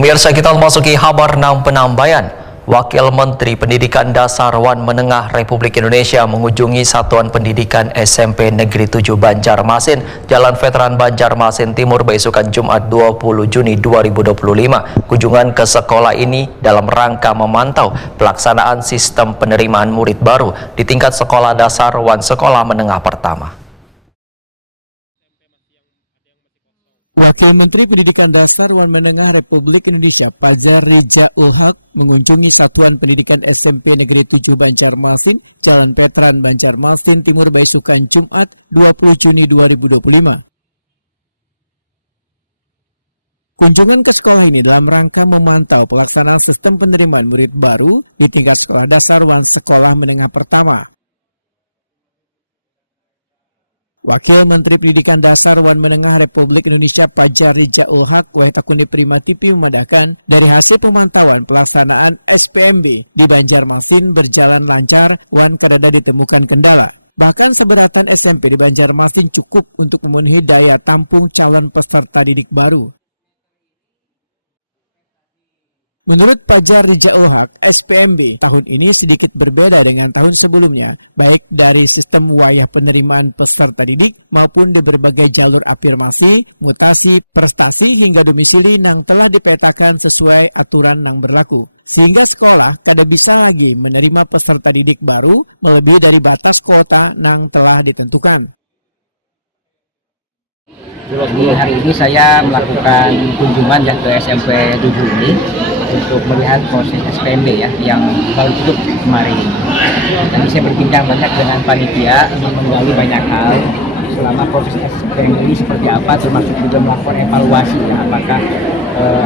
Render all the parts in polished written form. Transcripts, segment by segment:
Pemirsa, kita memasuki kabar 6 penambaian. Wakil Menteri Pendidikan Dasar Wan Menengah Republik Indonesia mengunjungi Satuan Pendidikan SMP Negeri 7 Banjarmasin, Jalan Veteran Banjarmasin Timur, besokan Jumat 20 Juni 2025. Kunjungan ke sekolah ini dalam rangka memantau pelaksanaan sistem penerimaan murid baru di tingkat sekolah dasar Wan Sekolah Menengah Pertama. Wakil Menteri Pendidikan Dasar Wan Menengah Republik Indonesia Fajar Rijaul Haq mengunjungi Satuan Pendidikan SMP Negeri 7 Banjarmasin, Jalan Veteran Banjarmasin Timur, besokan Jumat 20 Juni 2025. Kunjungan ke sekolah ini dalam rangka memantau pelaksanaan sistem penerimaan murid baru di tingkat sekolah dasar Wan Sekolah Menengah Pertama. Wakil Menteri Pendidikan Dasar Wan Menengah Republik Indonesia Fajar Rijaul Haq Wahtakuni Prima TV memadahkan dari hasil pemantauan pelaksanaan SPMB di Banjarmasin berjalan lancar, Wan kadada ditemukan kendala. Bahkan seberatan SMP di Banjarmasin cukup untuk memenuhi daya tampung calon peserta didik baru. Menurut Fajar Rijaul Haq, SPMB tahun ini sedikit berbeda dengan tahun sebelumnya, baik dari sistem wayah penerimaan peserta didik maupun di berbagai jalur afirmasi, mutasi, prestasi hingga domisili yang telah dipetakan sesuai aturan yang berlaku. Sehingga sekolah kada bisa lagi menerima peserta didik baru melebihi dari batas kuota yang telah ditentukan. Jadi hari ini saya melakukan kunjungan ke SMP 7 ini untuk melihat proses SPMB yang baru tutup kemarin. Jadi saya berbincang banyak dengan panitia, ingin menggali banyak hal selama proses SPMB ini seperti apa, termasuk juga melakukan evaluasi apakah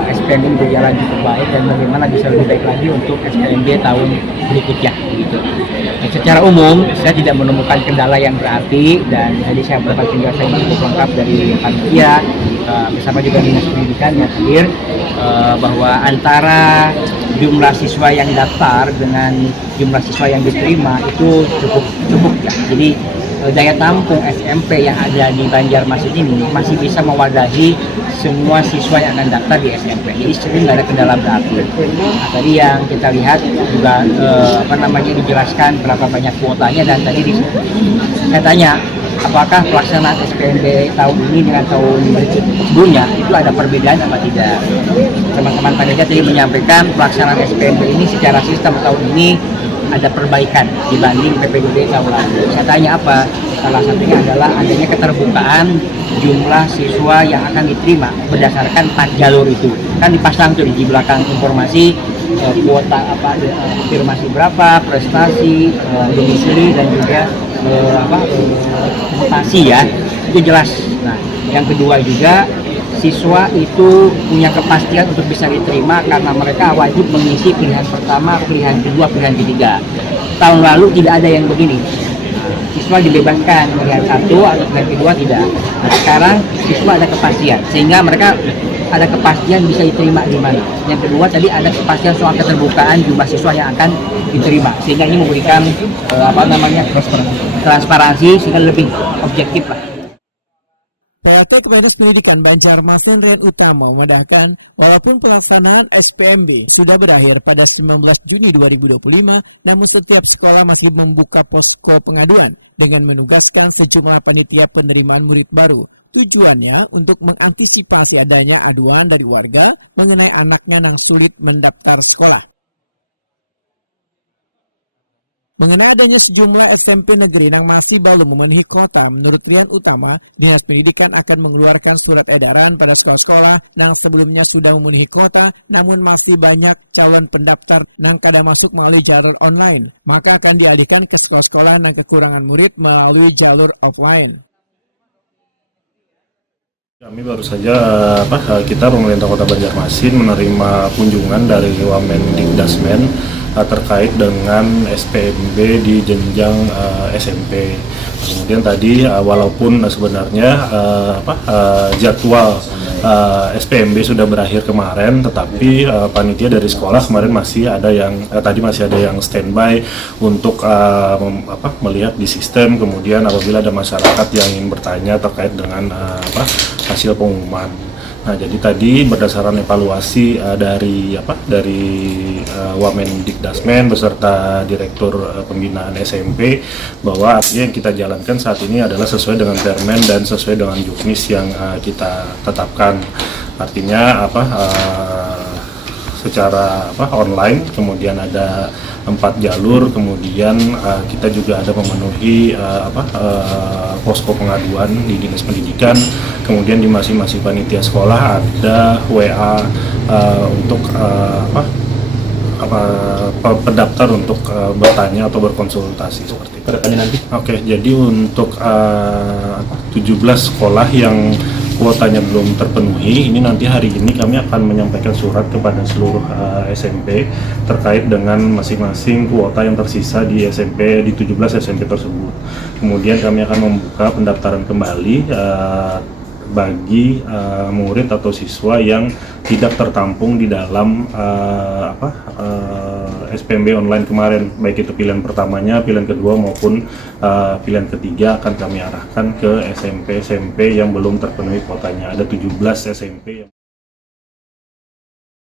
SPMB berjalan cukup baik dan bagaimana bisa lebih baik lagi untuk SPMB tahun berikutnya gitu. Dan secara umum saya tidak menemukan kendala yang berarti, dan tadi saya mendapat penjelasan yang cukup lengkap dari panitia bersama juga dinas pendidikan yang hadir, bahwa antara jumlah siswa yang daftar dengan jumlah siswa yang diterima itu cukup ya. Jadi daya tampung SMP yang ada di Banjarmasin ini masih bisa mewadahi semua siswa yang akan daftar di SMP. Jadi sering nggak ada kendala berarti. Nah, tadi yang kita lihat juga dijelaskan berapa banyak kuotanya, dan tadi saya tanya apakah pelaksanaan SPMB tahun ini dengan tahun sebelumnya itu ada perbedaan apa tidak. Teman-teman panitia tadi menyampaikan pelaksanaan SPMB ini secara sistem tahun ini ada perbaikan dibanding PPDB tahun lalu. Saya tanya apa? Salah satunya adalah adanya keterbukaan jumlah siswa yang akan diterima berdasarkan 4 jalur itu. Kan dipasang tuh di belakang informasi kuota afirmasi berapa, prestasi, domisili, dan juga mutasi ya. Itu jelas. Nah, yang kedua juga siswa itu punya kepastian untuk bisa diterima karena mereka wajib mengisi pilihan pertama, pilihan kedua, pilihan ketiga. Tahun lalu tidak ada yang begini. Siswa dibebaskan pilihan satu atau pilihan kedua tidak. Nah, sekarang siswa ada kepastian sehingga mereka ada kepastian bisa diterima di mana. Yang kedua tadi ada kepastian soal keterbukaan jumlah siswa yang akan diterima, sehingga ini memberikan transparansi sehingga lebih objektif lah. PLT Kepala Pendidikan Banjarmasin Rian Utama memadahkan walaupun pelaksanaan SPMB sudah berakhir pada 19 Juni 2025, namun setiap sekolah masih membuka posko pengaduan dengan menugaskan sejumlah panitia penerimaan murid baru. Tujuannya untuk mengantisipasi adanya aduan dari warga mengenai anaknya yang sulit mendaftar sekolah. Mengenai adanya sejumlah SMP negeri yang masih belum memenuhi kuota, menurut Rian Utama, Dinas Pendidikan akan mengeluarkan surat edaran pada sekolah-sekolah yang sebelumnya sudah memenuhi kuota, namun masih banyak calon pendaftar yang kada masuk melalui jalur online. Maka akan dialihkan ke sekolah-sekolah yang kekurangan murid melalui jalur offline. Kami baru saja kita pemerintah Kota Banjarmasin menerima kunjungan dari Wamendikbudasmen terkait dengan SPMB di jenjang SMP. Kemudian tadi walaupun sebenarnya jadwal SPMB sudah berakhir kemarin, tetapi panitia dari sekolah kemarin masih ada yang standby untuk melihat di sistem. Kemudian apabila ada masyarakat yang ingin bertanya terkait dengan hasil pengumuman. Nah, jadi tadi berdasarkan evaluasi dari Wamendikdasmen beserta Direktur Pembinaan SMP, bahwa yang kita jalankan saat ini adalah sesuai dengan Permen dan sesuai dengan juknis yang kita tetapkan. Artinya secara online, kemudian ada 4 jalur, kemudian kita juga ada memenuhi posko pengaduan di Dinas Pendidikan, kemudian di masing-masing panitia sekolah ada WA untuk pendaftar untuk bertanya atau berkonsultasi seperti itu. Kedepannya nanti? Oke, jadi untuk 17 sekolah yang kuotanya belum terpenuhi, ini nanti hari ini kami akan menyampaikan surat kepada seluruh SMP terkait dengan masing-masing kuota yang tersisa di 17 SMP tersebut. Kemudian kami akan membuka pendaftaran kembali bagi murid atau siswa yang tidak tertampung di dalam SPMB online kemarin, baik itu pilihan pertamanya, pilihan kedua maupun pilihan ketiga akan kami arahkan ke SMP yang belum terpenuhi kuotanya. Ada 17 SMP yang